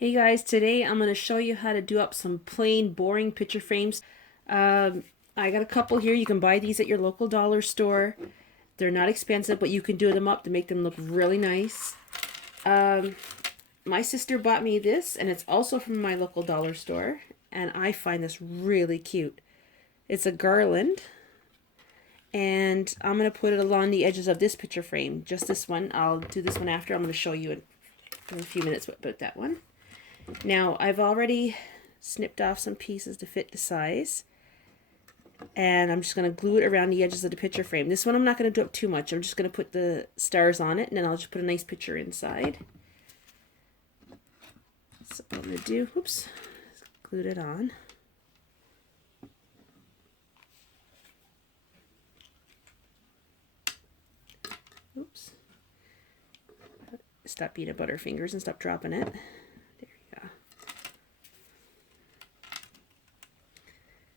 Hey guys, today I'm going to show you how to do up some plain boring picture frames. I got a couple here. You can buy these at your local dollar store. They're not expensive, but you can do them up to make them look really nice. My sister bought me this, and it's also from my local dollar store, and I find this really cute. It's a garland, and I'm going to put it along the edges of this picture frame. Just this one. I'll do this one after. I'm going to show you in a few minutes about that one. Now, I've already snipped off some pieces to fit the size, and I'm just going to glue it around the edges of the picture frame. This one I'm not going to do up too much. I'm just going to put the stars on it, and then I'll just put a nice picture inside. So what I'm going to do, oops, glued it on. Oops. Stop peanut butter fingers and stop dropping it. There you go.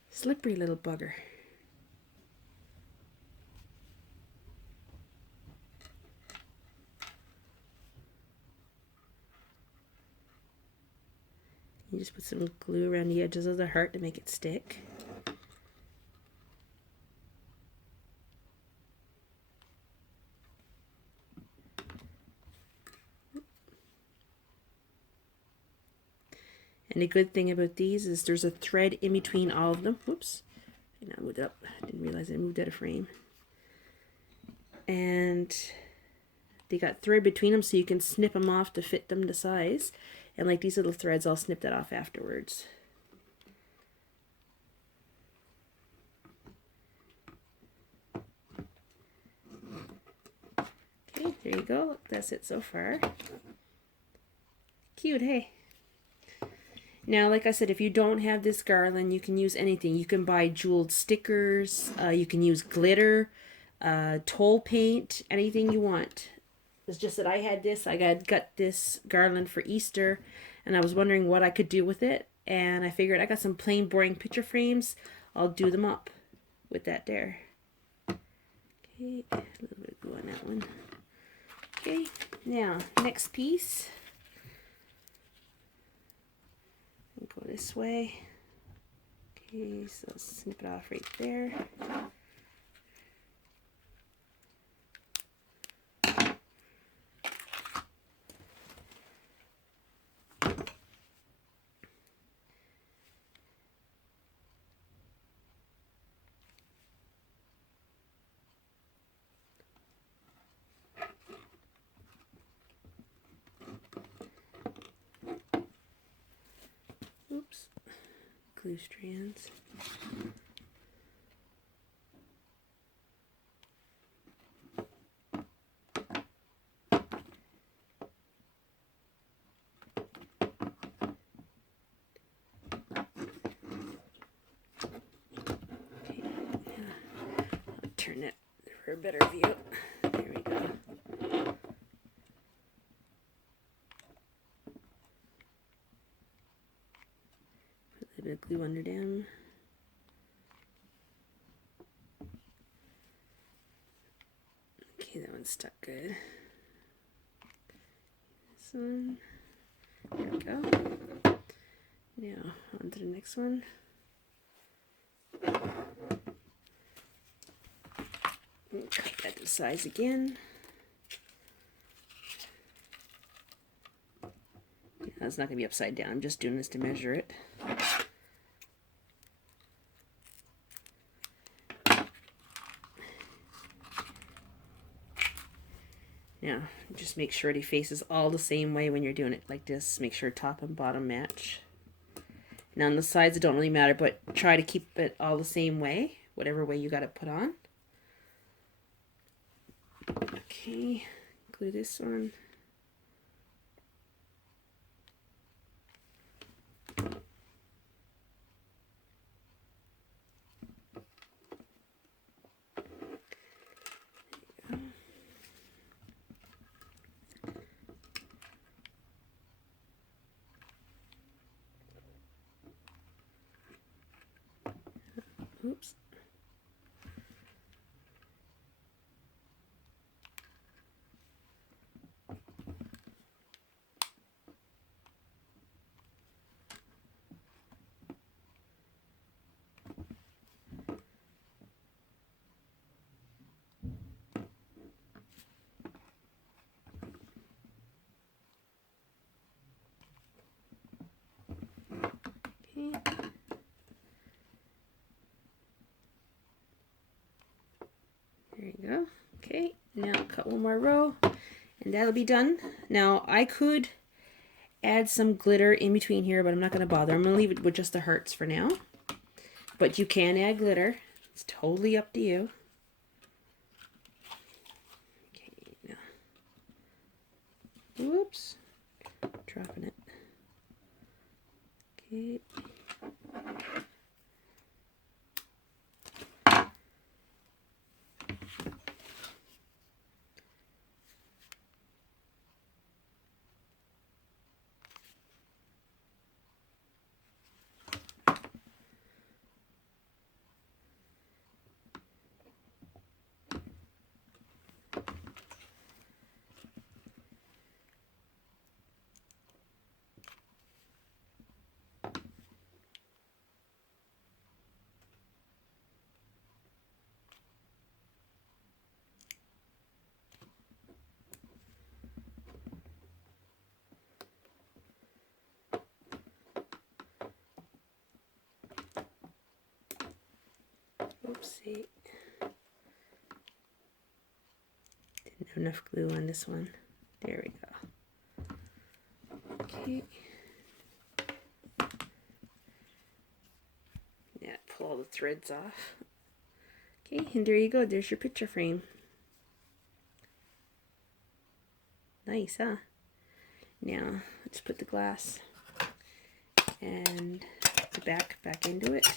Slippery little bugger. You just put some glue around the edges of the heart to make it stick. And the good thing about these is there's a thread in between all of them. Whoops. And I moved up. I didn't realize I moved out of frame. And they got thread between them so you can snip them off to fit them to size. And like these little threads, I'll snip that off afterwards. Okay, there you go. That's it so far. Cute, hey? Now, like I said, if you don't have this garland, you can use anything. You can buy jeweled stickers, you can use glitter, toll paint, anything you want. It's just that I had this, I got this garland for Easter, and I was wondering what I could do with it, and I figured I got some plain boring picture frames, I'll do them up with that there. Okay, a little bit of glue on that one. Okay, now, next piece. Go this way. Okay, so snip it off right there. Oops, glue strands. Okay, I'll turn it for a better view. There we go. Put a little bit of glue under them. Okay, that one's stuck good. This one. There we go. Now, on to the next one. Cut that to size again. Now, it's not going to be upside down. I'm just doing this to measure it. Now, just make sure it faces all the same way when you're doing it like this. Make sure top and bottom match. Now on the sides it don't really matter, but try to keep it all the same way, whatever way you got it put on. Okay, glue this one. Oops. Okay. There you go. Okay, now cut one more row and that'll be done. Now I could add some glitter in between here, but I'm not going to bother. I'm going to leave it with just the hearts for now. But you can add glitter. It's totally up to you. Okay, now. Whoops. Dropping it. Okay. Oopsie. Didn't have enough glue on this one. There we go. Okay. Yeah, pull all the threads off. Okay, and there you go. There's your picture frame. Nice, huh? Now, let's put the glass and the back into it.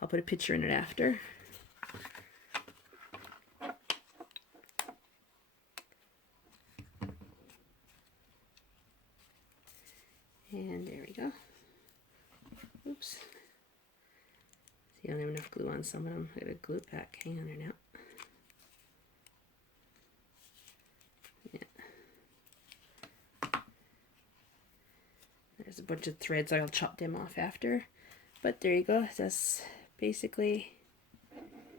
I'll put a picture in it after. And there we go. Oops. See, I don't have enough glue on some of them. I gotta glue it back. Hang on there now. Yeah. There's a bunch of threads. I'll chop them off after. But there you go. That's basically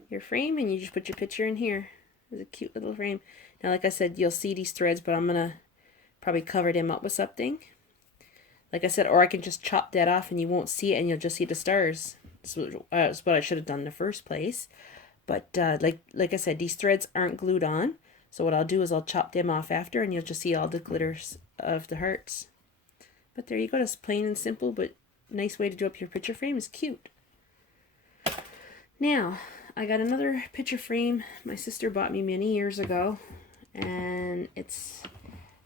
your frame, and you just put your picture in here. It's a cute little frame. Now, like I said, you'll see these threads, but I'm gonna probably cover them up with something. Like I said, or I can just chop that off and you won't see it and you'll just see the stars. That's what I should have done in the first place. But like I said, these threads aren't glued on. So what I'll do is I'll chop them off after and you'll just see all the glitters of the hearts. But there you go. That's plain and simple, but nice way to do up your picture frame. Is cute. Now, I got another picture frame my sister bought me many years ago. And it's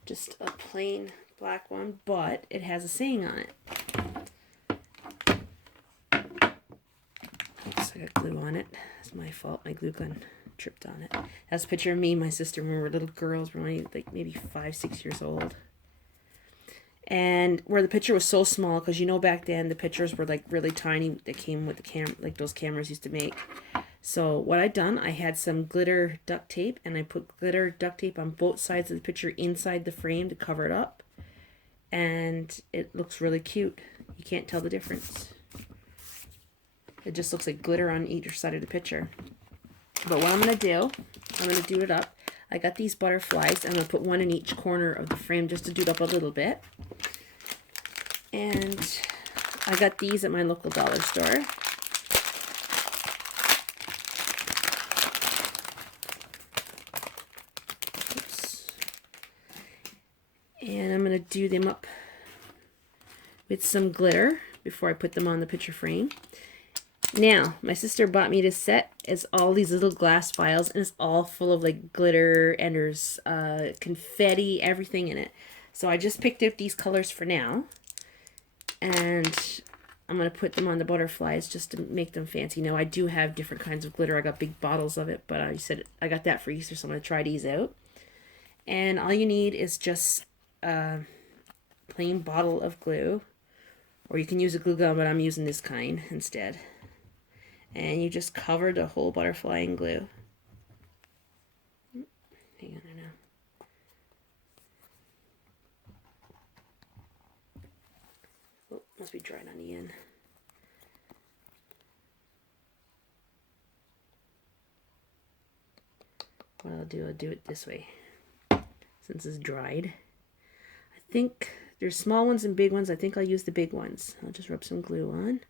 just a plain black one, but it has a saying on it. Oops, I got glue on it. It's my fault. My glue gun tripped on it. That's a picture of me and my sister when we were little girls. We were only like maybe 5-6 years old. And where the picture was so small, because you know back then the pictures were like really tiny that came with the like those cameras used to make. So what I done, I had some glitter duct tape, and I put glitter duct tape on both sides of the picture inside the frame to cover it up. And it looks really cute. You can't tell the difference. It just looks like glitter on either side of the picture. But what I'm going to do, I'm going to do it up. I got these butterflies. I'm going to put one in each corner of the frame just to do it up a little bit. And I got these at my local dollar store. Oops. And I'm going to do them up with some glitter before I put them on the picture frame. Now, my sister bought me this set. It's all these little glass vials, and it's all full of like glitter, and there's confetti, everything in it. So I just picked out these colors for now, and I'm going to put them on the butterflies just to make them fancy. Now, I do have different kinds of glitter. I got big bottles of it, but I said I got that for Easter, so I'm going to try these out. And all you need is just a plain bottle of glue, or you can use a glue gun, but I'm using this kind instead. And you just cover the whole butterfly in glue. Hang on now. Oh, must be dried on the end. What I'll do it this way. Since it's dried. I think There's small ones and big ones. I think I'll use the big ones. I'll just rub some glue on.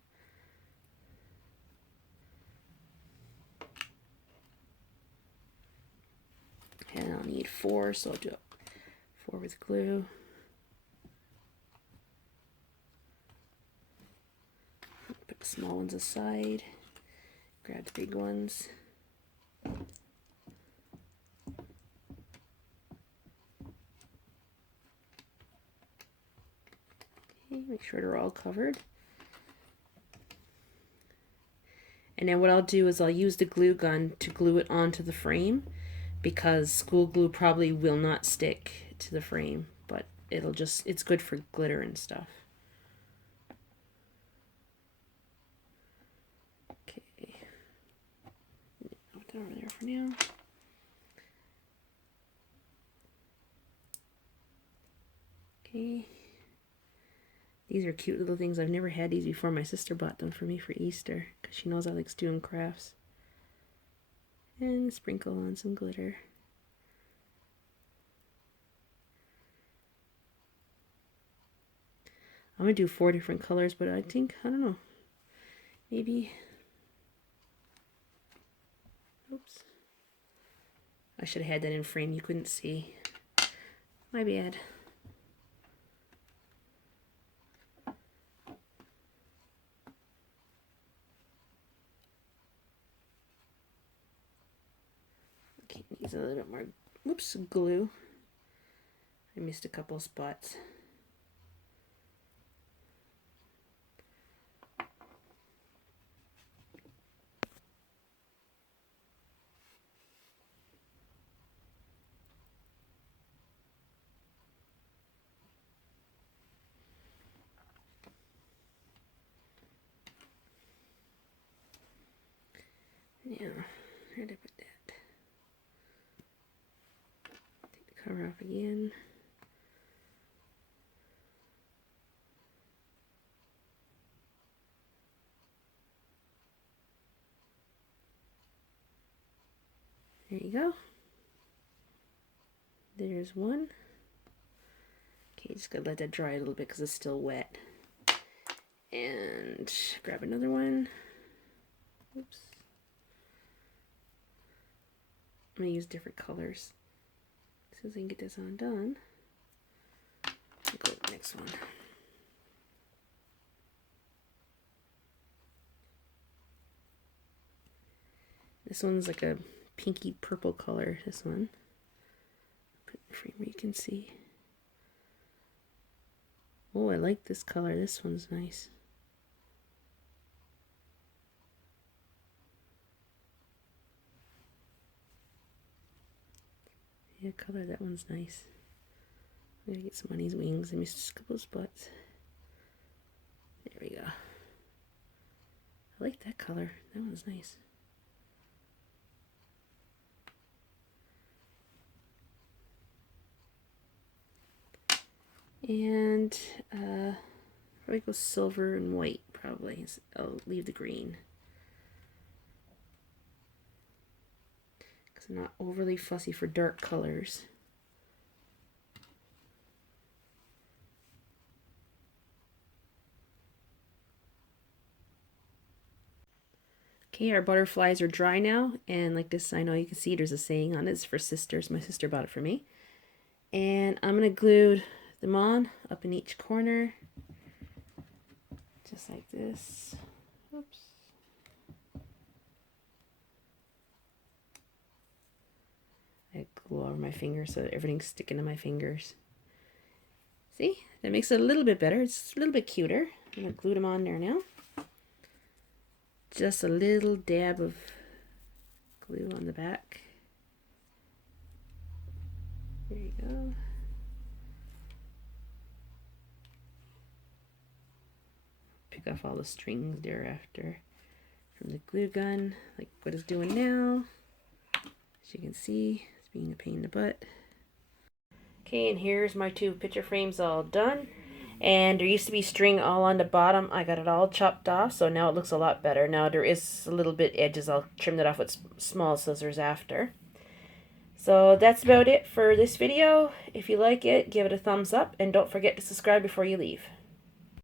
And I'll need 4, so I'll do 4 with glue. Put the small ones aside. Grab the big ones. Okay, make sure they're all covered. And then what I'll do is I'll use the glue gun to glue it onto the frame, because school glue probably will not stick to the frame, but it's good for glitter and stuff. Okay, I'll put that over there for now. Okay, these are cute little things. I've never had these before. My sister bought them for me for Easter because she knows I like doing crafts. And sprinkle on some glitter. I'm going to do 4 different colors, but I don't know, maybe, oops, I should have had that in frame. You couldn't see. My bad. Okay, needs a little bit more, oops, glue. I missed a couple spots. Yeah, where did I put that? Take the cover off again. There you go. There's one. Okay, just gotta let that dry a little bit because it's still wet. And grab another one. Oops. I'm gonna use different colors. As soon as I can get this undone, I'll go to the next one. This one's like a pinky purple color, this one. Put it in the frame where you can see. Oh, I like this color. This one's nice. Yeah, color, that one's nice. I'm gonna get some on these wings. I missed a couple of spots. There we go. I like that color. That one's nice. And probably go silver and white, probably. I'll leave the green. Because I'm not overly fussy for dark colors. Okay, our butterflies are dry now, and like this, I know you can see there's a saying on it. It's for sisters. My sister bought it for me. And I'm going to glue them on up in each corner, just like this. Oops. I glue over my fingers so that everything's sticking to my fingers. See? That makes it a little bit better. It's a little bit cuter. I'm going to glue them on there now. Just a little dab of glue on the back. There you go. Pick off all the strings thereafter from the glue gun, like what it's doing now. As you can see, it's being a pain in the butt. Okay, and here's my 2 picture frames all done. And there used to be string all on the bottom. I got it all chopped off, so now it looks a lot better. Now there is a little bit edges. I'll trim that off with small scissors after. So that's about it for this video. If you like it, give it a thumbs up and don't forget to subscribe before you leave.